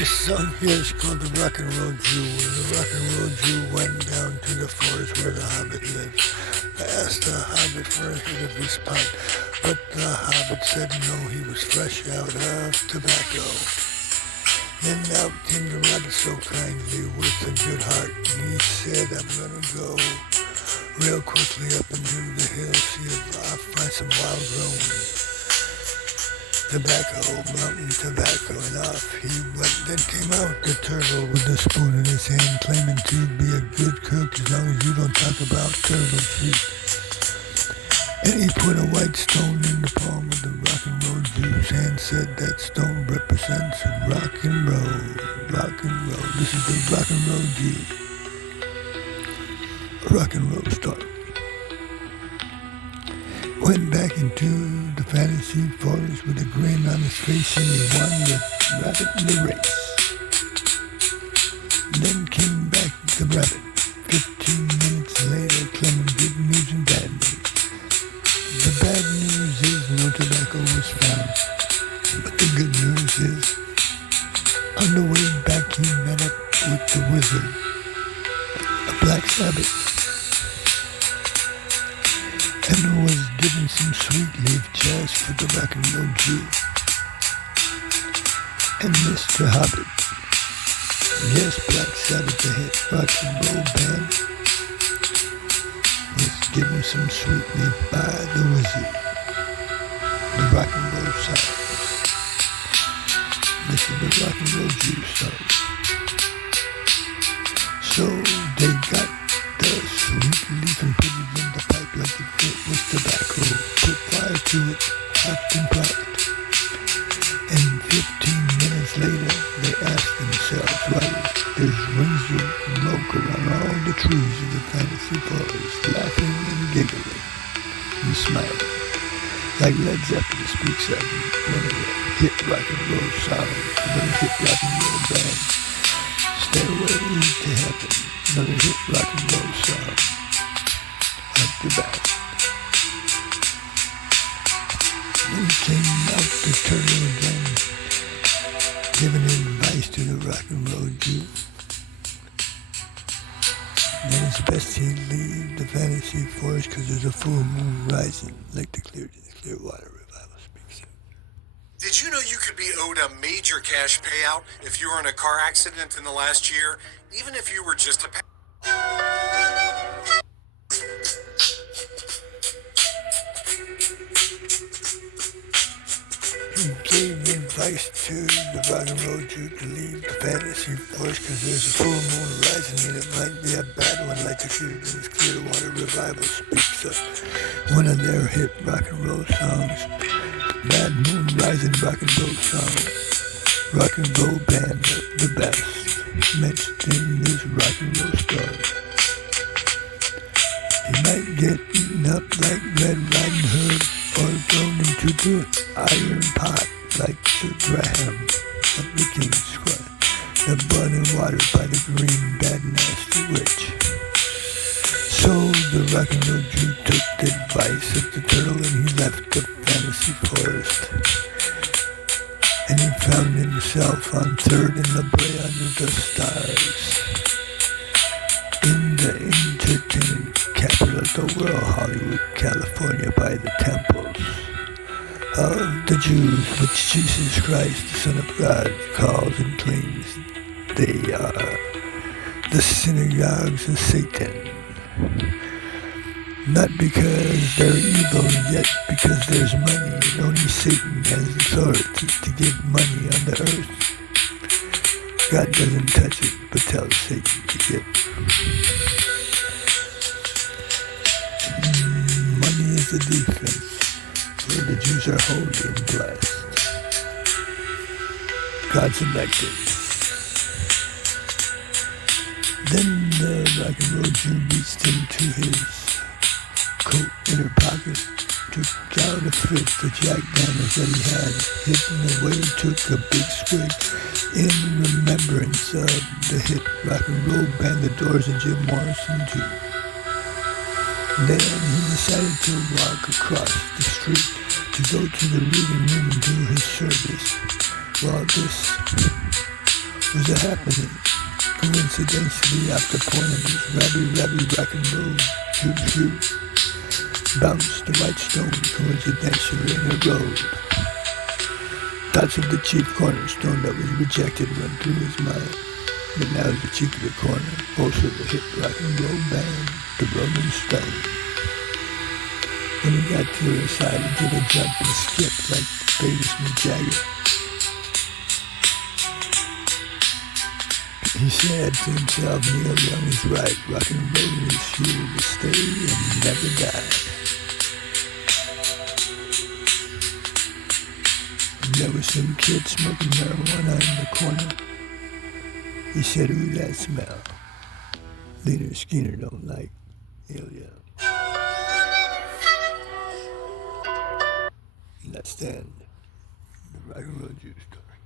This song here is called The Rock and Roll Jew, where the Rock and Roll Jew went down to the forest where the Hobbit lived. I asked the Hobbit for a hit of his pipe, but the Hobbit said no, he was fresh out of tobacco. Then out came the rabbit so kindly with a good heart, and he said, I'm gonna go real quickly up into the hills, see if I find some wild grown tobacco, mountain tobacco, and off he went. Then came out the turtle with a spoon in his hand, claiming to be a good cook as long as you don't talk about turtle feet. And he put a white stone in the palm of the rock and roll Jew's hand, said that stone represents rock and roll, rock and roll. This is the rock and roll Jew, a rock and roll star. Went back into the fantasy forest with a grin on his face, and he won the rabbit in the race. Then came back the rabbit 15 minutes later, claiming good news and bad news. The bad news is no tobacco was found, but the good news is on the way back he met up with the wizard, a black rabbit, and was given some sweet leaf just for the rock and roll Jew. And Mr. Hobbit, yes, Black Sabbath, the hit rock and roll band, was given some sweet leaf by the wizard, the rock and roll song. This is the rock and roll Jew song. So they got the sweet leaf and put it in the pipe like it was tobacco. Put fire to it, hopped and popped. And 15 minutes later, they asked themselves, right, there's rings of smoke around all the trees of the fantasy forest, laughing and giggling and smiling. Like Led Zeppelin speaks of one of the hit rock and roll songs, another hit rock and roll band, Stairway to Heaven, another hit rock and roll song at the back. Then came out the turtle again, giving advice to the rock and roll Jew. Then it's best he leave the fantasy forest because there's a full moon rising, like the Clearwater Revival speaks of. Did you know you could be owed a major cash payout if you were in a car accident in the last year, even if you were just a He gave advice to the rock and roll Jew to leave the fantasy forest because there's a full moon rising and it might be a bad one, like the Clearwater Revival speaks of. One of their hit rock and roll songs, Bad Moon Rising rock and roll song, rock and roll band, the best, mentioned in this rock and roll story. He might get eaten up like Red Riding Hood or thrown into the iron pot like Sir Graham of the King's Square, the blood and water by the green bad nasty witch. So the rock and roll Jew took the advice of the turtle and he left the fantasy forest. And he found himself on Third and La Brea under the stars, in the entertainment capital of the world, Hollywood, California, by the temples of the Jews, which Jesus Christ, the Son of God, calls and claims they are the synagogues of Satan. Not because they're evil, yet because there's money, and only Satan has authority to give money on the earth. God doesn't touch it, but tells Satan to give. Money is the defense, for the Jews are holy and blessed. God's elected. Then the rock and roll Jew reached into his coat inner pocket, took out a fifth of Jack Daniels that he had hidden away, took a big swig in remembrance of the hit rock and roll band The Doors and Jim Morrison too. Then he decided to walk across the street to go to the reading room and do his service. While this was a happening. Coincidentally, after pointing his rabby rock and roll, shoot, bounced the white stone coincidentally in the road. Thoughts of the chief cornerstone that was rejected went through his mind. But now the chief of the corner, also the hip rock and roll band, the Rolling Stone. When he got to the side, he did a jump and skip like famous Mick Jagger. He said to himself, Neil Young is right, rock and roll is here to stay and never die. And there was some kid smoking marijuana in the corner. He said, ooh, that smell. Leonard Skinner don't like Neil Young. And that's the end. The Rock and Roll Jew Story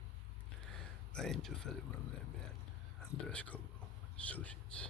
by Angel Feather One Man Band, Andres E Cobo, Associates.